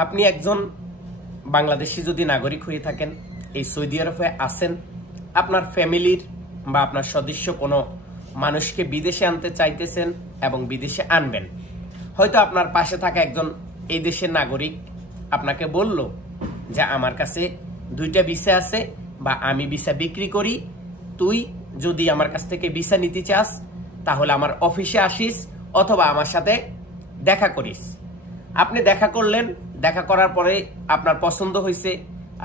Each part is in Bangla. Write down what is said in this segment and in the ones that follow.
আপনি একজন বাংলাদেশি যদি নাগরিক হয়ে থাকেন, এই সৌদি আরবে আছেন, আপনার ফ্যামিলির বা আপনার সদস্য কোনো মানুষকে বিদেশে আনতে চাইতেছেন এবং বিদেশে আনবেন, হয়তো আপনার পাশে থাকা একজন এই দেশের নাগরিক আপনাকে বলল যে আমার কাছে 2টা ভিসা আছে বা আমি ভিসা বিক্রি করি, তুই যদি আমার কাছ থেকে ভিসা নিতে চাস তাহলে আমার অফিসে আসিস অথবা আমার সাথে দেখা করিস। আপনি দেখা করলেন, দেখা করার পরে আপনার পছন্দ হয়েছে,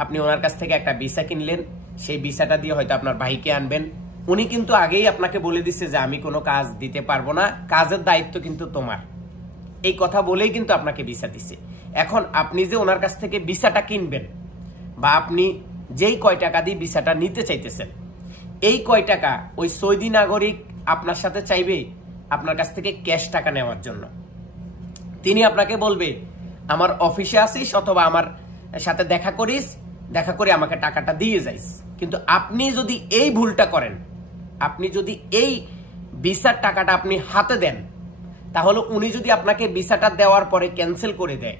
আপনি ওনার কাছ থেকে একটা ভিসা কিনলেন, সেই ভিসাটা দিয়ে হয়তো আপনার ভাইকে আনবেন। উনি কিন্তু আগেই আপনাকে বলে দিচ্ছে যে আমি কোনো কাজ দিতে পারবো না, কাজের দায়িত্ব কিন্তু তোমার, এই কথা বলেই কিন্তু আপনাকে ভিসা দিচ্ছে। এখন আপনি যে ওনার কাছ থেকে ভিসাটা কিনবেন বা আপনি যেই কয় টাকা দিয়ে ভিসাটা নিতে চাইতেছেন, এই কয় টাকা ওই সৌদি নাগরিক আপনার সাথে চাইবে আপনার কাছ থেকে ক্যাশ টাকা নেওয়ার জন্য। তিনি আপনাকে বলবে আমার অফিসে আসিস অথবা আমার সাথে দেখা করিস, দেখা করে আমাকে টাকাটা দিয়ে যাইস। কিন্তু আপনি যদি এই ভুলটা করেন, আপনি যদি এই ভিসার টাকাটা আপনি হাতে দেন, তাহলে উনি যদি আপনাকে ভিসাটা দেওয়ার পরে ক্যান্সেল করে দেয়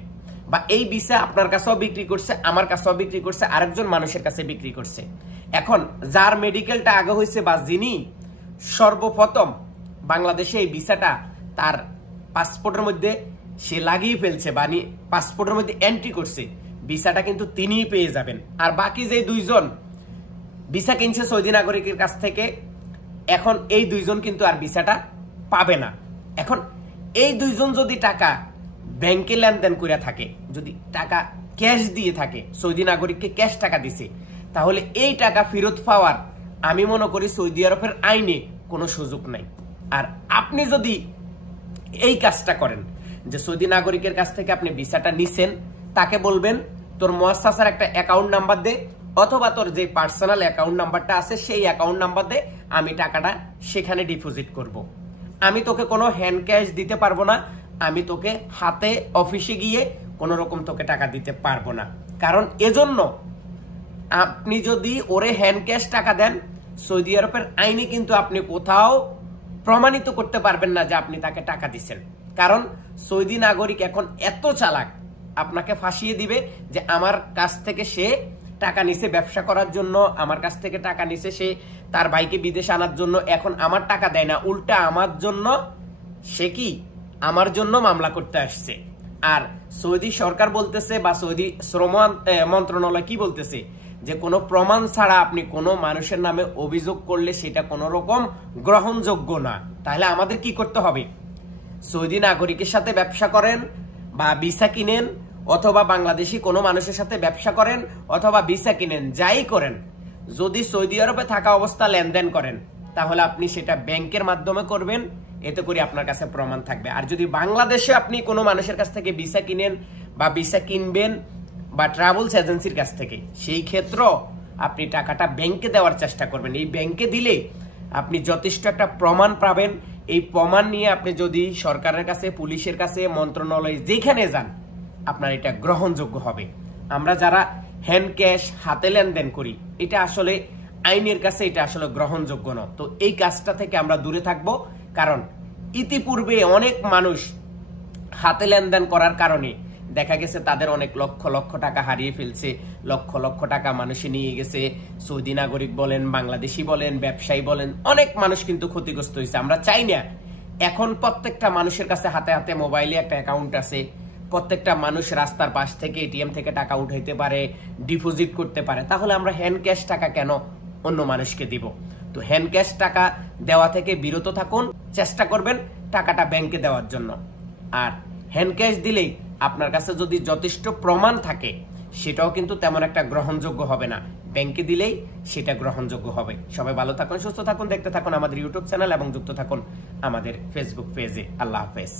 বা এই ভিসা আপনার কাছেও বিক্রি করছে, আমার কাছেও বিক্রি করছে, আরেকজন মানুষের কাছে বিক্রি করছে, এখন যার মেডিকেলটা আগে হয়েছে বা যিনি সর্বপ্রথম বাংলাদেশে এই ভিসাটা তার পাসপোর্টের মধ্যে সে লাগিয়ে ফেলছে বা পাসপোর্টের মধ্যে এন্ট্রি করছে, ভিসাটা কিন্তু তিনিই পেয়ে যাবেন। আর বাকি যে 2জন ভিসা কিনছে সৌদি নাগরিকের কাছ থেকে, এখন এই 2জন কিন্তু আর ভিসাটা পাবে না। এখন এই 2জন যদি টাকা ব্যাংকে লেনদেন করে থাকে, যদি টাকা ক্যাশ দিয়ে থাকে, সৌদি নাগরিককে ক্যাশ টাকা দিছে, তাহলে এই টাকা ফেরত পাওয়ার আমি মনে করি সৌদি আরবের আইনে কোনো সুযোগ নাই। আর আপনি যদি এই কাজটা করেন যে সৌদি নাগরিকের কাছ থেকে আপনি ভিসাটা নিছেন, তাকে বলবেন তোর মুআসসাসার একটা অ্যাকাউন্ট নাম্বার দে অথবা তোর যে পার্সোনাল অ্যাকাউন্ট নাম্বারটা আছে সেই অ্যাকাউন্ট নাম্বার দে, আমি টাকাটা সেখানে ডিপোজিট করব। আমি তোকে কোনো হ্যান্ড ক্যাশ দিতে পারবো না, আমি তোকে হাতে অফিসে গিয়ে কোনো রকম তোকে টাকা দিতে পারবো না। কারণ এজন্য আপনি যদি ওরে হ্যান্ড ক্যাশ টাকা দেন, সৌদি আরবের আইনে কিন্তু আপনি কোথাও প্রমাণিত করতে পারবেন না যে আপনি তাকে টাকা দিচ্ছেন। কারণ সৌদি নাগরিক এখন এত চালাক, আপনাকে ফাঁসিয়ে দিবে যে আমার কাছ থেকে সে টাকা নিছে ব্যবসা করার জন্য, আমার কাছ থেকে টাকা নিছে সে তার ভাইকে বিদেশে আনার জন্য, এখন আমার টাকা দেয় না, উল্টা আমার জন্য সে কি আমার জন্য মামলা করতে আসছে। আর সৌদি সরকার বলতেছে বা সৌদি শ্রম মন্ত্রণালয় কি বলতেছে যে কোনো প্রমাণ ছাড়া আপনি কোনো মানুষের নামে অভিযোগ করলে সেটা কোনো রকম গ্রহণযোগ্য না। তাহলে আমাদের কি করতে হবে? সৌদি নাগরিকের সাথে ব্যবসা করেন বা ভিসা কিনেন অথবা বাংলাদেশি কোনো মানুষের সাথে ব্যবসা করেন অথবা ভিসা কিনেন, যাই করেন, যদি সৌদি আরবে থাকা অবস্থা লেনদেন করেন তাহলে আপনি সেটা ব্যাংকের মাধ্যমে করবেন, এতে করে আপনার কাছে প্রমাণ থাকবে। আর যদি বাংলাদেশে আপনি কোনো মানুষের কাছ থেকে ভিসা কিনেন বা ভিসা কিনবেন বা ট্রাভেলস এজেন্সির কাছ থেকে, সেই ক্ষেত্রে আপনি টাকাটা ব্যাংকে দেওয়ার চেষ্টা করবেন। এই ব্যাংকে দিলে আপনি যথেষ্ট একটা প্রমাণ পাবেন। এই প্রমাণ নিয়ে আপনি যদি সরকারের কাছে, পুলিশের কাছে, মন্ত্রণালয়ে যেখানে যান, আপনার এটা গ্রহণযোগ্য হবে। আমরা যারা হ্যান্ড ক্যাশ হাতে লেনদেন করি, এটা আসলে আইনের কাছে এটা আসলে গ্রহণযোগ্য নয়। তো এই কাজটা থেকে আমরা দূরে থাকবো। কারণ ইতিপূর্বে অনেক মানুষ হাতে লেনদেন করার কারণে দেখা গেছে তাদের অনেক লক্ষ লক্ষ টাকা হারিয়ে ফেলছে, লক্ষ লক্ষ টাকা মানুষে নিয়ে গেছে। সৌদি নাগরিক বলেন, বাংলাদেশি বলেন, ব্যবসায়ী বলেন, অনেক মানুষ কিন্তু ক্ষতিগ্রস্ত হয়েছে। আমরা চাই না এখন প্রত্যেকটা মানুষের কাছে হাতে হাতে মোবাইলে একটা অ্যাকাউন্ট আছে, প্রত্যেকটা মানুষ রাস্তার পাশ থেকে এটিএম থেকে টাকা উঠাইতে পারে, ডিপোজিট করতে পারে। তাহলে আমরা হ্যান্ড ক্যাশ টাকা কেন অন্য মানুষকে দিব? তো হ্যান্ড ক্যাশ টাকা দেওয়া থেকে বিরত থাকুন, চেষ্টা করবেন টাকাটা ব্যাংকে দেওয়ার জন্য। আর হ্যান্ড ক্যাশ দিলেই আপনার কাছে যদি যথেষ্ট প্রমাণ থাকে, সেটাও কিন্তু তেমন একটা গ্রহণযোগ্য হবে না। ব্যাংকে দিলেই সেটা গ্রহণযোগ্য হবে। সবাই ভালো থাকুন, সুস্থ থাকুন, দেখতে থাকুন আমাদের ইউটিউব চ্যানেল এবং যুক্ত থাকুন আমাদের ফেসবুক পেজে। আল্লাহ হাফেজ।